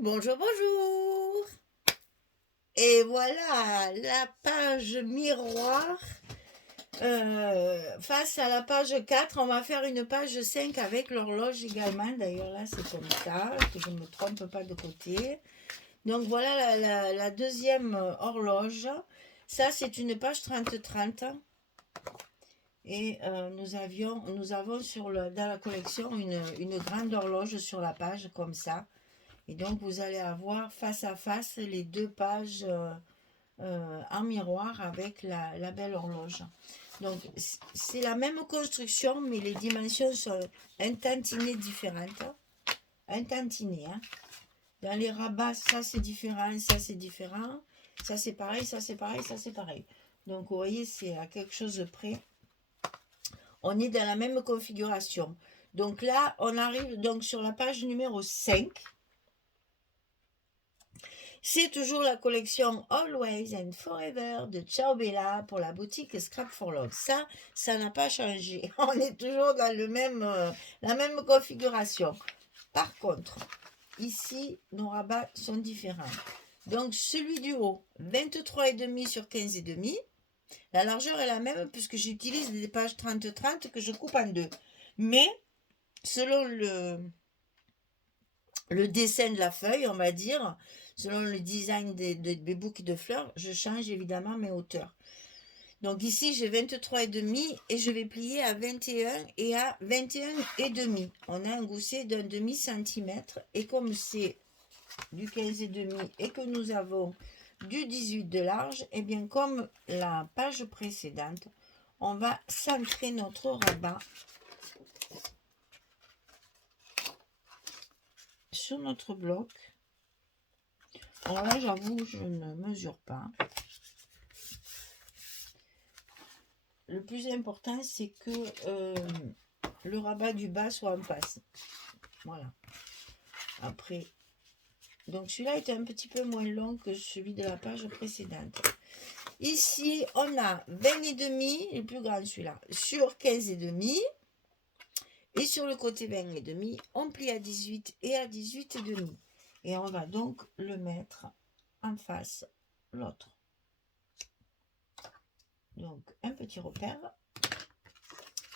Bonjour, bonjour. Et voilà la page miroir. Face à la page 4, on va faire une page 5 avec l'horloge également. D'ailleurs, là, c'est comme ça, que je ne me trompe pas de côté. Donc, voilà la deuxième horloge. Ça, c'est une page 30-30. Et nous avons dans la collection une grande horloge sur la page, comme ça. Et donc, vous allez avoir face à face les deux pages en miroir avec la belle horloge. Donc, c'est la même construction, mais les dimensions sont un tantinet différentes. Un tantinet, hein. Dans les rabats, ça c'est différent, ça c'est différent. Ça c'est pareil, ça c'est pareil, ça c'est pareil. Donc, vous voyez, c'est à quelque chose de près. On est dans la même configuration. Donc là, on arrive donc sur la page numéro 5. C'est toujours la collection Always and Forever de Ciao Bella pour la boutique Scrap for Love. Ça n'a pas changé. On est toujours dans la même configuration. Par contre, ici, nos rabats sont différents. Donc, celui du haut, 23,5 sur 15,5. La largeur est la même puisque j'utilise des pages 30-30 que je coupe en deux. Mais, selon le dessin de la feuille, on va dire, selon le design des bouquets de fleurs, je change évidemment mes hauteurs. Donc ici, j'ai 23,5 et je vais plier à 21 et à 21,5. On a un gousset d'un demi-centimètre et comme c'est du 15,5 et que nous avons du 18 de large, et bien comme la page précédente, on va centrer notre rabat sur notre bloc. Alors là, j'avoue, je ne mesure pas. Le plus important, c'est que le rabat du bas soit en face. Voilà. Après, donc celui-là est un petit peu moins long que celui de la page précédente. Ici, on a 20,5, le plus grand celui-là, sur 15,5. Et sur le côté 20,5, on plie à 18 et à 18,5. Et on va donc le mettre en face l'autre. Donc, un petit repère.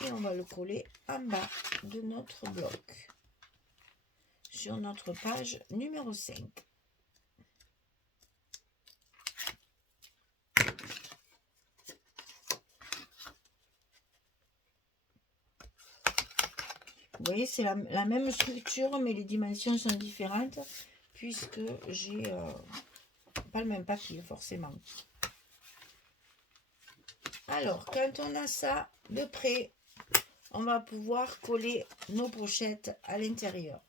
Et on va le coller en bas de notre bloc. Sur notre page numéro 5. Vous voyez, c'est la même structure, mais les dimensions sont différentes, puisque j'ai pas le même papier, forcément. Alors, quand on a ça de près, on va pouvoir coller nos pochettes à l'intérieur.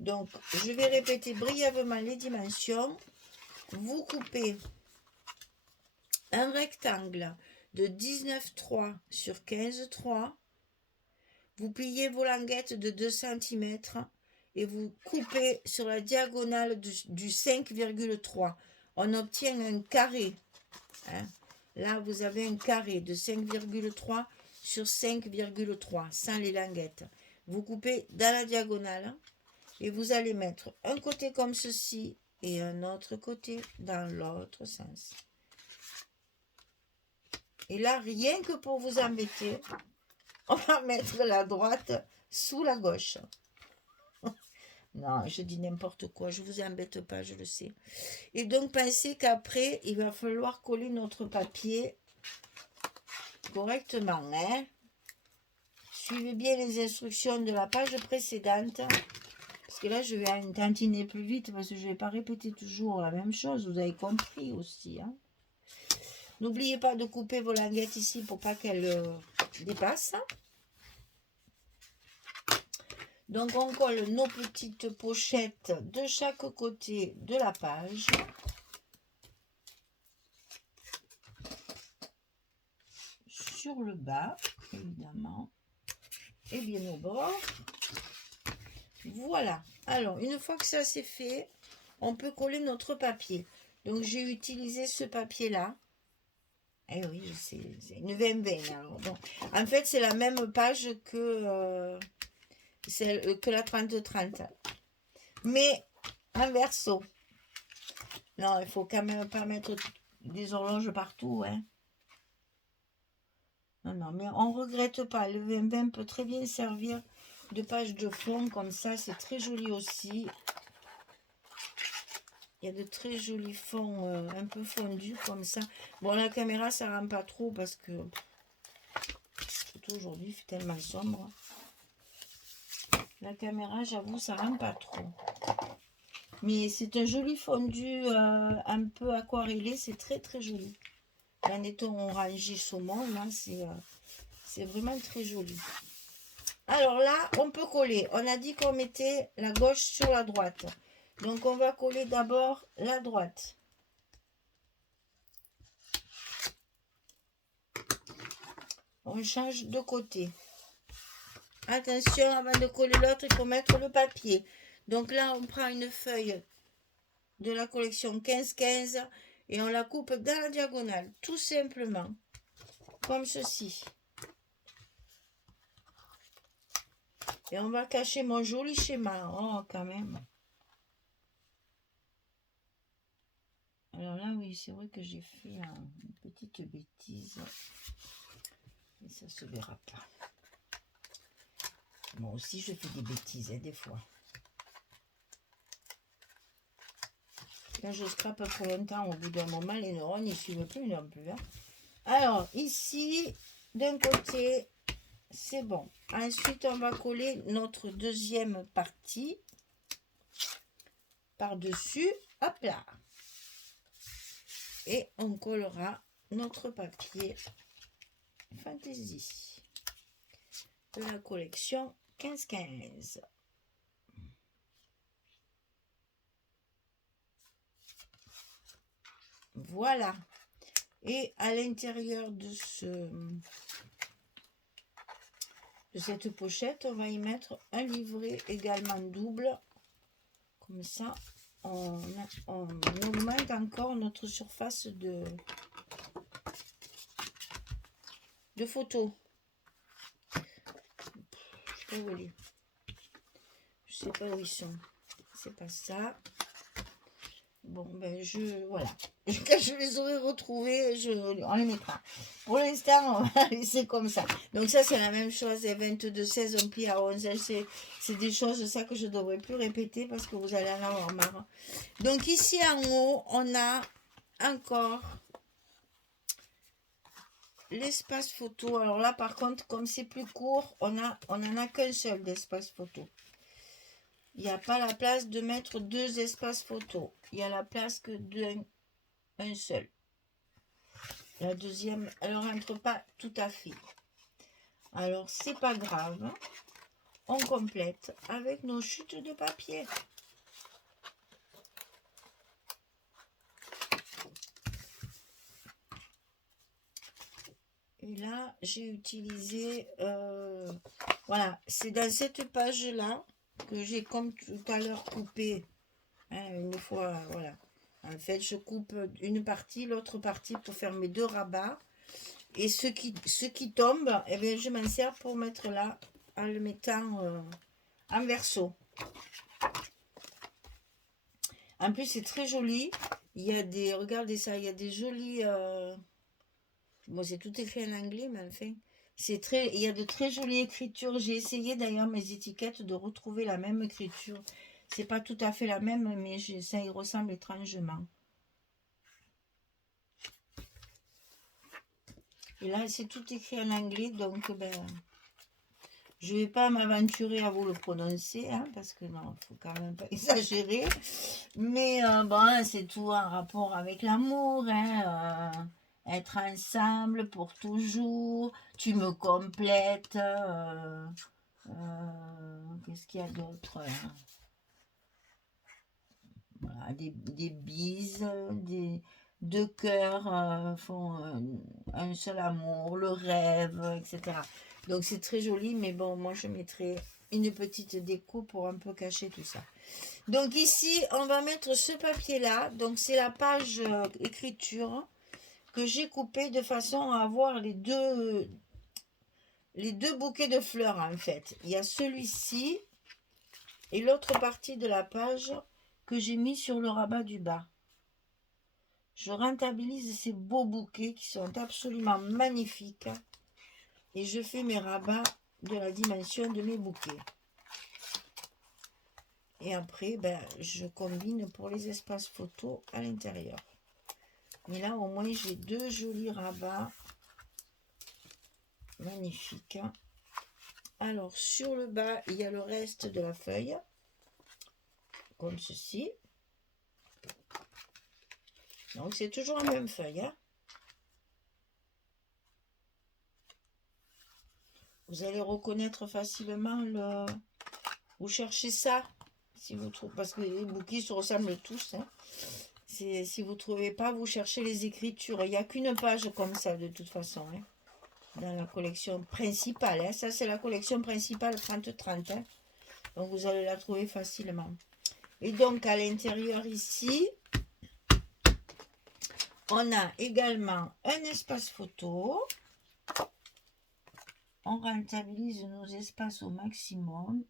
Donc, je vais répéter brièvement les dimensions. Vous coupez un rectangle de 19,3 sur 15,3. Vous pliez vos languettes de 2 cm et vous coupez sur la diagonale du 5,3. On obtient un carré. Hein. Là, vous avez un carré de 5,3 sur 5,3 sans les languettes. Vous coupez dans la diagonale et vous allez mettre un côté comme ceci et un autre côté dans l'autre sens. Et là, rien que pour vous embêter, on va mettre la droite sous la gauche. Non, je dis n'importe quoi, je vous embête pas, je le sais. Et donc, pensez qu'après, il va falloir coller notre papier correctement. Hein? Suivez bien les instructions de la page précédente. Parce que là, je vais un tantiner plus vite parce que je ne vais pas répéter toujours la même chose. Vous avez compris aussi. Hein? N'oubliez pas de couper vos languettes ici pour pas qu'elles dépassent. Donc, on colle nos petites pochettes de chaque côté de la page. Sur le bas, évidemment. Et bien au bord. Voilà. Alors, une fois que ça c'est fait, on peut coller notre papier. Donc, j'ai utilisé ce papier-là. Eh oui, je sais, c'est une 20-20. Alors, bon. En fait, c'est la même page que la 30-30. Mais un verso. Non, il faut quand même pas mettre des horloges partout, hein. Non, non, mais on regrette pas. Le 20 peut très bien servir de page de fond comme ça. C'est très joli aussi. Il y a de très jolis fonds un peu fondus comme ça. Bon, la caméra, ça rend pas trop parce que aujourd'hui, c'est tellement sombre. La caméra, j'avoue, ça rend pas trop. Mais c'est un joli fondu un peu aquarellé. C'est très, très joli. Un éton orangé saumon, là, c'est vraiment très joli. Alors là, on peut coller. On a dit qu'on mettait la gauche sur la droite. Donc, on va coller d'abord la droite. On change de côté. Attention, avant de coller l'autre, il faut mettre le papier. Donc là, on prend une feuille de la collection 15-15 et on la coupe dans la diagonale, tout simplement, comme ceci. Et on va cacher mon joli schéma. Oh, quand même. Alors là, oui, c'est vrai que j'ai fait une petite bêtise. Mais ça se verra pas. Moi aussi, je fais des bêtises, hein, des fois. Quand je scrape trop longtemps, au bout d'un moment, les neurones, ils ne suivent plus non plus. Hein. Alors, ici, d'un côté, c'est bon. Ensuite, on va coller notre deuxième partie par-dessus. Hop là. Et on collera notre papier Fantaisie de la collection 15-15. Voilà. Et à l'intérieur de cette pochette, on va y mettre un livret également double. Comme ça, on augmente encore notre surface de photos. Je sais pas où il est. Je sais pas où ils sont. C'est pas ça. Bon, ben voilà. Quand je les aurai retrouvés, on les mettra. Pour l'instant, on va laisser comme ça. Donc ça, c'est la même chose. Les 22-16, on plie à 11. C'est des choses, ça, que je ne devrais plus répéter parce que vous allez en avoir marre. Donc ici, en haut, on a encore l'espace photo. Alors là, par contre, comme c'est plus court, on en a qu'un seul d'espace photo. Il n'y a pas la place de mettre deux espaces photo. Il y a la place que d'un seul. La deuxième, elle ne rentre pas tout à fait. Alors, c'est pas grave. On complète avec nos chutes de papier. Et là, j'ai utilisé... voilà, c'est dans cette page-là que j'ai comme tout à l'heure coupé. Hein, une fois, voilà. En fait, je coupe une partie, l'autre partie pour faire mes deux rabats. Et ce qui tombe, eh bien, je m'en sers pour mettre là, en le mettant en verso. En plus, c'est très joli. Il y a des, regardez ça, il y a des jolis... bon, c'est tout écrit en anglais, mais enfin, il y a de très jolies écritures. J'ai essayé d'ailleurs mes étiquettes de retrouver la même écriture. C'est pas tout à fait la même, mais ça y ressemble étrangement. Et là, c'est tout écrit en anglais, donc ben, je vais pas m'aventurer à vous le prononcer, hein, parce que non, il faut quand même pas exagérer. Mais bon, c'est tout en rapport avec l'amour, hein, être ensemble pour toujours, tu me complètes. Qu'est-ce qu'il y a d'autre, hein? Voilà, des bises, deux cœurs font un seul amour, le rêve, etc. Donc c'est très joli, mais bon, moi je mettrai une petite déco pour un peu cacher tout ça. Donc ici, on va mettre ce papier-là. Donc c'est la page écriture que j'ai coupée de façon à avoir les deux bouquets de fleurs en fait. Il y a celui-ci et l'autre partie de la page que j'ai mis sur le rabat du bas. Je rentabilise ces beaux bouquets qui sont absolument magnifiques et je fais mes rabats de la dimension de mes bouquets. Et après, je combine pour les espaces photos à l'intérieur. Mais là, au moins, j'ai deux jolis rabats magnifiques. Alors, sur le bas, il y a le reste de la feuille, comme ceci. Donc, c'est toujours la même feuille. Hein. Vous allez reconnaître facilement le... Vous cherchez ça, si vous trouvez, parce que les bouquets se ressemblent tous. Hein. Si vous ne trouvez pas, vous cherchez les écritures. Il n'y a qu'une page comme ça, de toute façon. Hein. Dans la collection principale. Hein. Ça, c'est la collection principale 30-30. Hein. Donc, vous allez la trouver facilement. Et donc, à l'intérieur ici, on a également un espace photo. On rentabilise nos espaces au maximum.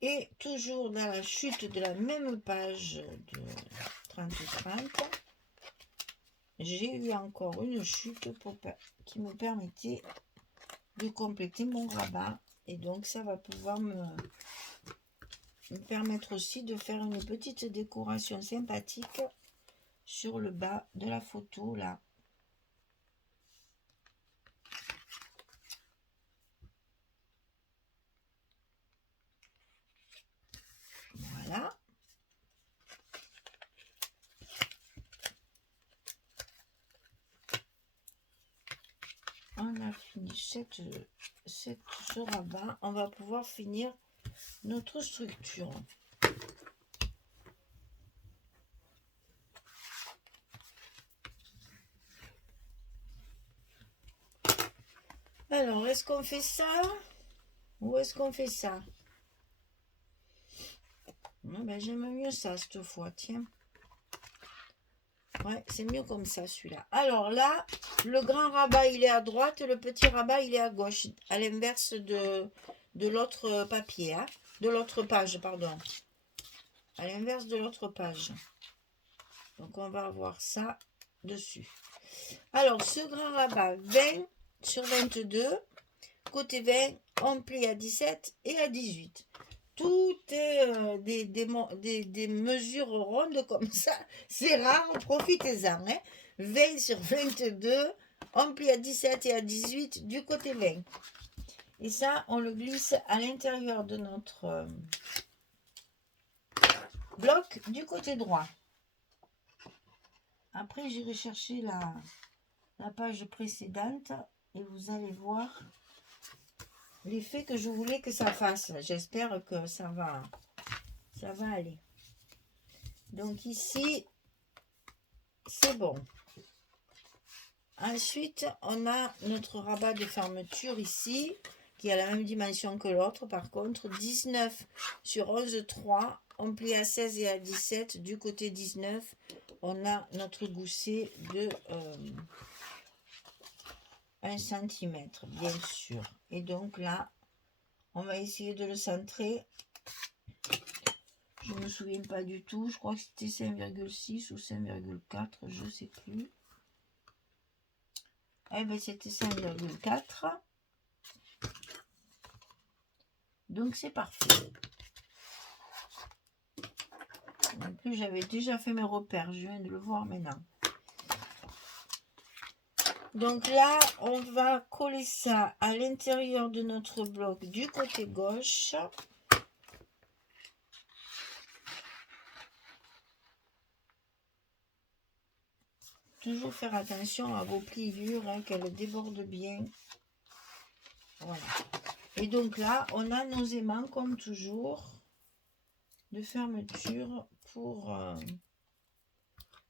Et toujours dans la chute de la même page de 30-30, j'ai eu encore une chute qui me permettait de compléter mon rabat. Et donc ça va pouvoir me permettre aussi de faire une petite décoration sympathique sur le bas de la photo là. Voilà. On a fini ce rabat. On va pouvoir finir notre structure. Alors, est-ce qu'on fait ça ou est-ce qu'on fait ça? J'aime mieux ça cette fois, tiens. Ouais, c'est mieux comme ça celui-là. Alors là, le grand rabat il est à droite, le petit rabat il est à gauche, à l'inverse de l'autre papier, hein, de l'autre page, pardon. À l'inverse de l'autre page. Donc on va avoir ça dessus. Alors ce grand rabat 20 sur 22, côté 20, on plie à 17 et à 18. Tout est des mesures rondes comme ça. C'est rare, profitez-en. Hein. 20 sur 22, on plie à 17 et à 18 du côté 20. Et ça, on le glisse à l'intérieur de notre bloc du côté droit. Après, j'irai chercher la page précédente et vous allez voir l'effet que je voulais que ça fasse. J'espère que ça va aller. Donc ici, c'est bon. Ensuite, on a notre rabat de fermeture ici, qui a la même dimension que l'autre. Par contre, 19 sur 11,3, on plie à 16 et à 17. Du côté 19, on a notre gousset de 1 cm, bien sûr. Et donc là, on va essayer de le centrer. Je ne me souviens pas du tout. Je crois que c'était 5,6 ou 5,4. Je ne sais plus. Eh bien, c'était 5,4. Donc, c'est parfait. En plus, j'avais déjà fait mes repères. Je viens de le voir maintenant. Donc là, on va coller ça à l'intérieur de notre bloc du côté gauche. Toujours faire attention à vos pliures, hein, qu'elles débordent bien. Voilà. Et donc là, on a nos aimants comme toujours de fermeture pour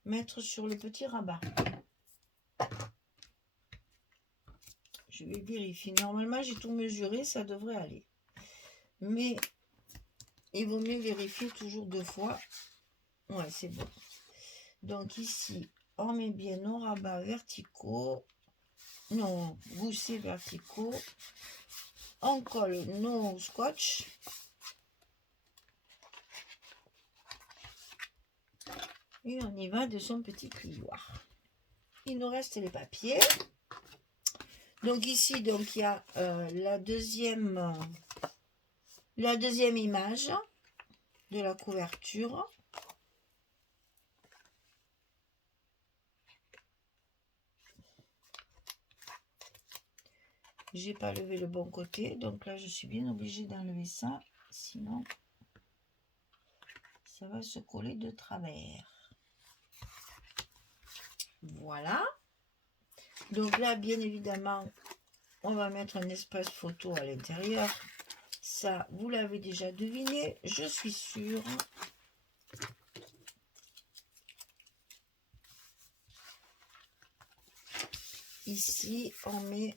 mettre sur le petit rabat. Je vais vérifier. Normalement, j'ai tout mesuré, ça devrait aller. Mais il vaut mieux vérifier toujours 2 fois. Ouais, c'est bon. Donc ici, on met bien nos rabats verticaux. nos goussets verticaux. On colle nos scotch. Et on y va de son petit plioir. Il nous reste les papiers. Donc ici, donc il y a la deuxième image de la couverture. J'ai pas levé le bon côté, donc là je suis bien obligée d'enlever ça, sinon ça va se coller de travers. Voilà. Donc là, bien évidemment, on va mettre un espace photo à l'intérieur. Ça, vous l'avez déjà deviné, je suis sûre. Ici, on met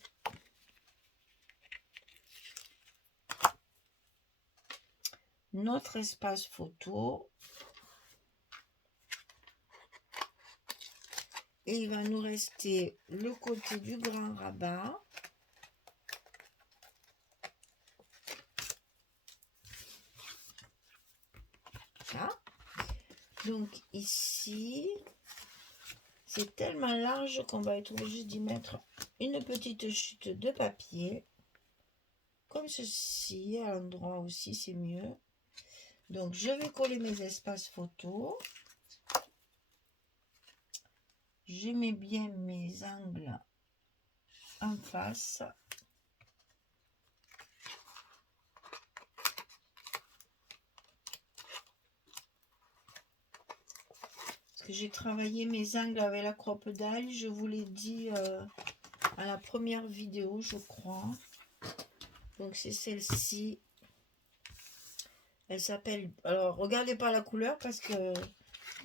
notre espace photo. Et il va nous rester le côté du grand rabat. Là. Donc ici, c'est tellement large qu'on va être obligé d'y mettre une petite chute de papier. Comme ceci, à l'endroit aussi, c'est mieux. Donc je vais coller mes espaces photos. Je mets bien mes angles en face. Parce que j'ai travaillé mes angles avec la Crop-A-Dile, je vous l'ai dit à la première vidéo, je crois. Donc c'est celle-ci. Elle s'appelle... Alors regardez pas la couleur parce que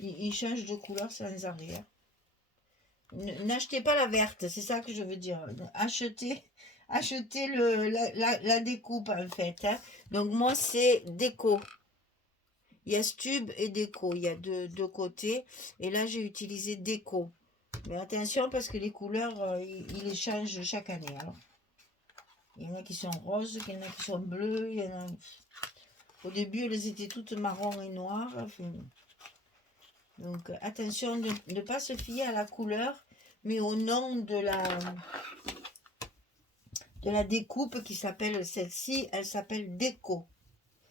il change de couleur sans arrière. N'achetez pas la verte, c'est ça que je veux dire. Achetez la découpe en fait. Hein. Donc moi c'est déco. Il y a Stub et déco. Il y a deux côtés. Et là j'ai utilisé déco. Mais attention parce que les couleurs, ils les changent chaque année. Alors. Il y en a qui sont roses, il y en a qui sont bleus. Il y en a... Au début elles étaient toutes marron et noires. Enfin... Donc attention de ne pas se fier à la couleur, mais au nom de la découpe qui s'appelle celle-ci, elle s'appelle déco.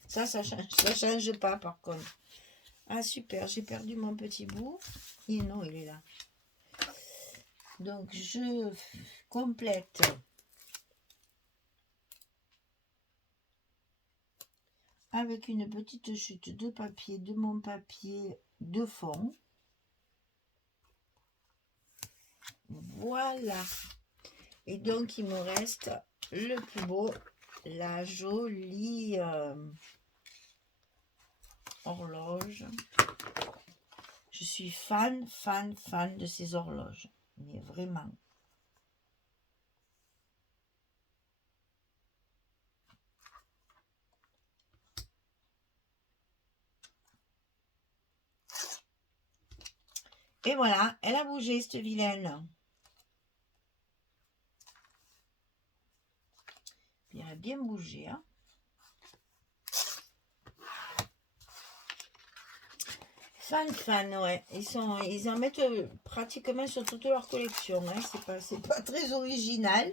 Ça change pas par contre. Ah super, j'ai perdu mon petit bout. Et non, il est là. Donc je complète avec une petite chute de papier, de mon papier de fond. Voilà. Et donc, il me reste le plus beau, la jolie horloge. Je suis fan de ces horloges. Mais vraiment. Et voilà, elle a bougé, cette vilaine. Elle a bien bougé, hein. Fan, ouais. Ils en mettent pratiquement sur toute leur collection. Hein. C'est pas très original.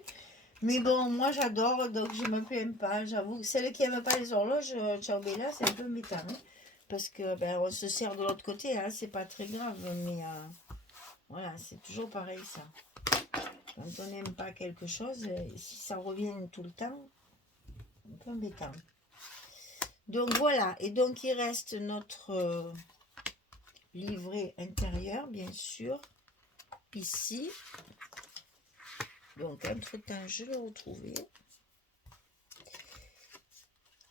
Mais bon, moi j'adore, donc je me plains pas. J'avoue que celle qui n'aime pas les horloges, ciao Bella, c'est un peu métal. Hein. Parce que ben, on se sert de l'autre côté, hein, c'est pas très grave. Mais voilà, c'est toujours pareil ça. Quand on n'aime pas quelque chose, si ça revient tout le temps, c'est un peu embêtant. Donc voilà, et donc il reste notre livret intérieur, bien sûr, ici. Donc entre temps, je l'ai retrouvé.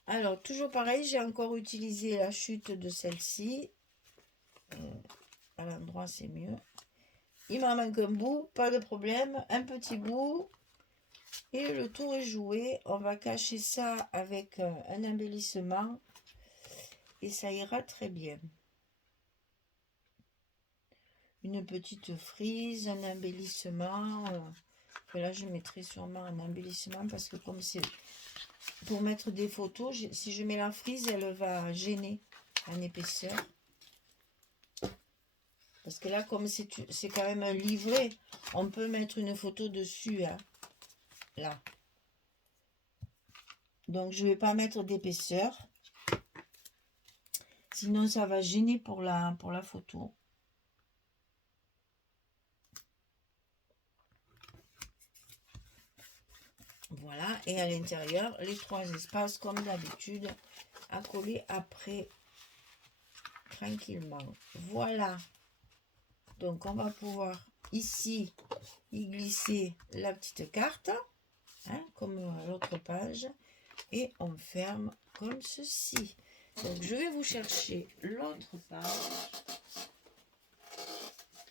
Alors, toujours pareil, j'ai encore utilisé la chute de celle-ci. À l'endroit, c'est mieux. Il m'en manque un bout, pas de problème. Un petit bout. Et le tour est joué. On va cacher ça avec un embellissement. Et ça ira très bien. Une petite frise, un embellissement. que là, je mettrai sûrement un embellissement parce que comme c'est pour mettre des photos, si je mets la frise, elle va gêner en épaisseur. Parce que là, comme c'est quand même un livret, on peut mettre une photo dessus, hein, là. Donc, je ne vais pas mettre d'épaisseur. Sinon, ça va gêner pour la photo. Voilà. Et à l'intérieur, les 3 espaces, comme d'habitude, à coller après, tranquillement. Voilà. Donc, on va pouvoir ici y glisser la petite carte, hein, comme l'autre page. Et on ferme comme ceci. Donc, je vais vous chercher l'autre page.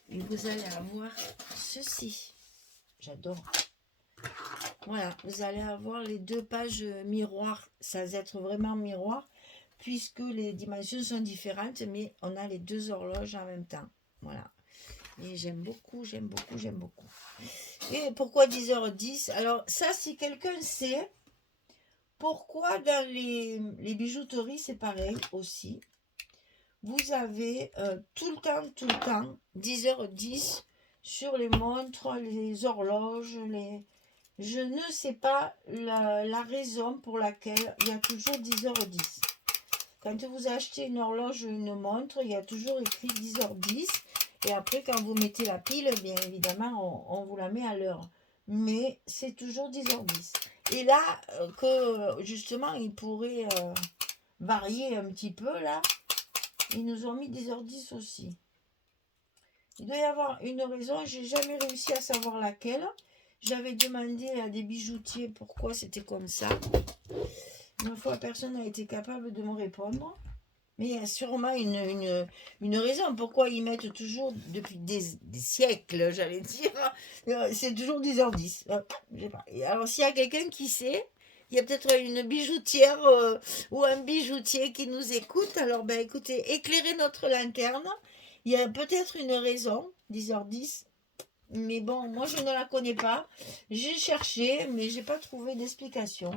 Et vous allez avoir ceci. J'adore. Voilà, vous allez avoir les 2 pages miroirs, sans être vraiment miroir, puisque les dimensions sont différentes, mais on a les 2 horloges en même temps. Voilà. Et j'aime beaucoup, j'aime beaucoup, j'aime beaucoup. Et pourquoi 10h10? Alors, ça, si quelqu'un sait, pourquoi dans les bijouteries, c'est pareil aussi. Vous avez tout le temps, 10h10 sur les montres, les horloges, je ne sais pas la raison pour laquelle il y a toujours 10h10. Quand vous achetez une horloge ou une montre, il y a toujours écrit 10h10. Et après, quand vous mettez la pile, bien évidemment, on vous la met à l'heure. Mais c'est toujours 10h10. Et là, que justement, il pourrait varier un petit peu, là, ils nous ont mis 10h10 aussi. Il doit y avoir une raison, j'ai jamais réussi à savoir laquelle. J'avais demandé à des bijoutiers pourquoi c'était comme ça. Une fois, personne n'a été capable de me répondre. Mais il y a sûrement une raison pourquoi ils mettent toujours, depuis des siècles, j'allais dire, c'est toujours 10h10. Je sais pas. Et alors, s'il y a quelqu'un qui sait, il y a peut-être une bijoutière ou un bijoutier qui nous écoute. Alors, ben, écoutez, éclairez notre lanterne. Il y a peut-être une raison, 10h10. Mais bon, moi, je ne la connais pas. J'ai cherché, mais je n'ai pas trouvé d'explication.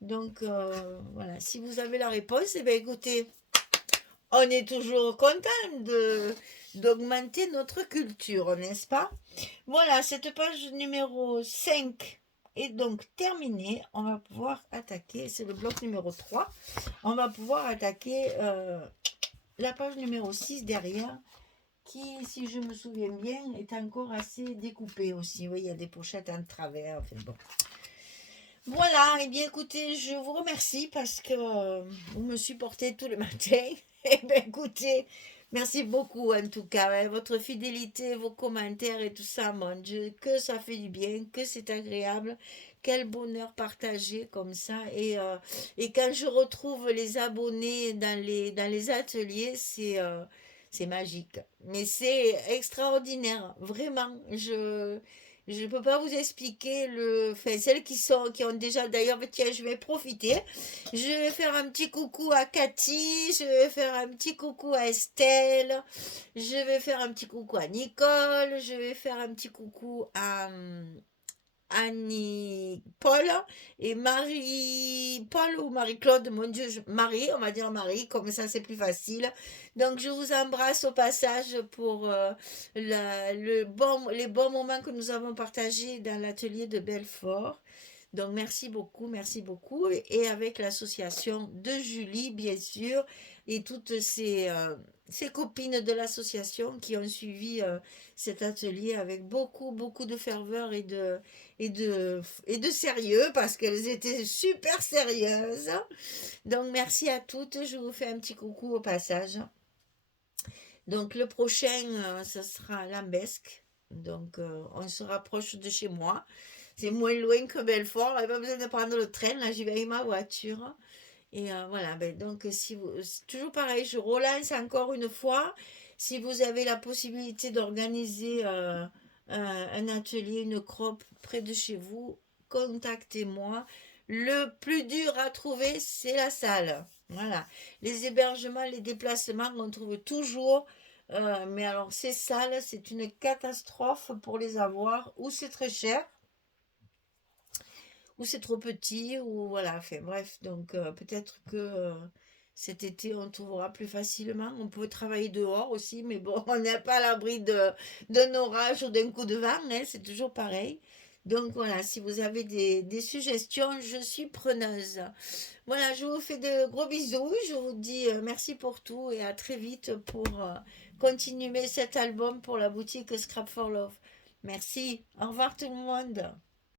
Donc, voilà. Si vous avez la réponse, eh bien, écoutez, on est toujours content d'augmenter notre culture, n'est-ce pas? Voilà, cette page numéro 5 est donc terminée. On va pouvoir attaquer, c'est le bloc numéro 3. On va pouvoir attaquer la page numéro 6 derrière, qui, si je me souviens bien, est encore assez découpée aussi. Oui, il y a des pochettes en travers. Enfin, bon. Voilà, et bien écoutez, je vous remercie parce que vous me supportez tout le matin. Et bien écoutez, merci beaucoup en tout cas, hein, votre fidélité, vos commentaires et tout ça, mon Dieu, que ça fait du bien, que c'est agréable, quel bonheur partagé comme ça. Et quand je retrouve les abonnés dans les ateliers, c'est magique. Mais c'est extraordinaire, vraiment. Je ne peux pas vous expliquer enfin, celles qui ont déjà, d'ailleurs, tiens, je vais profiter. Je vais faire un petit coucou à Cathy, je vais faire un petit coucou à Estelle, je vais faire un petit coucou à Nicole, je vais faire un petit coucou à Annie, Paul et Marie-Paul ou Marie-Claude, mon Dieu, Marie, on va dire Marie, comme ça c'est plus facile. Donc je vous embrasse au passage pour les bons moments que nous avons partagés dans l'atelier de Belfort. Donc merci beaucoup. Et avec l'association de Julie, bien sûr, et toutes ces copines de l'association qui ont suivi cet atelier avec beaucoup de ferveur et de sérieux, parce qu'elles étaient super sérieuses. Donc merci à toutes, je vous fais un petit coucou au passage. Donc le prochain, ce sera Lambesque. Donc on se rapproche de chez moi. C'est moins loin que Belfort. Il n'y a pas besoin de prendre le train. Là, j'y vais avec ma voiture. Et voilà. Ben, donc, si vous, c'est toujours pareil, je relance encore une fois. Si vous avez la possibilité d'organiser un atelier, une crop près de chez vous, contactez-moi. Le plus dur à trouver, c'est la salle. Voilà. Les hébergements, les déplacements, on trouve toujours. Mais alors, ces salles, c'est une catastrophe pour les avoir ou c'est très cher ou c'est trop petit, ou voilà, enfin bref, donc peut-être que cet été on trouvera plus facilement. On peut travailler dehors aussi, mais bon, on n'est pas à l'abri d'un orage ou d'un coup de vent, hein, c'est toujours pareil. Donc voilà, si vous avez des suggestions, je suis preneuse. Voilà, je vous fais de gros bisous. Je vous dis merci pour tout et à très vite pour continuer cet album pour la boutique Scrap for Love. Merci. Au revoir tout le monde.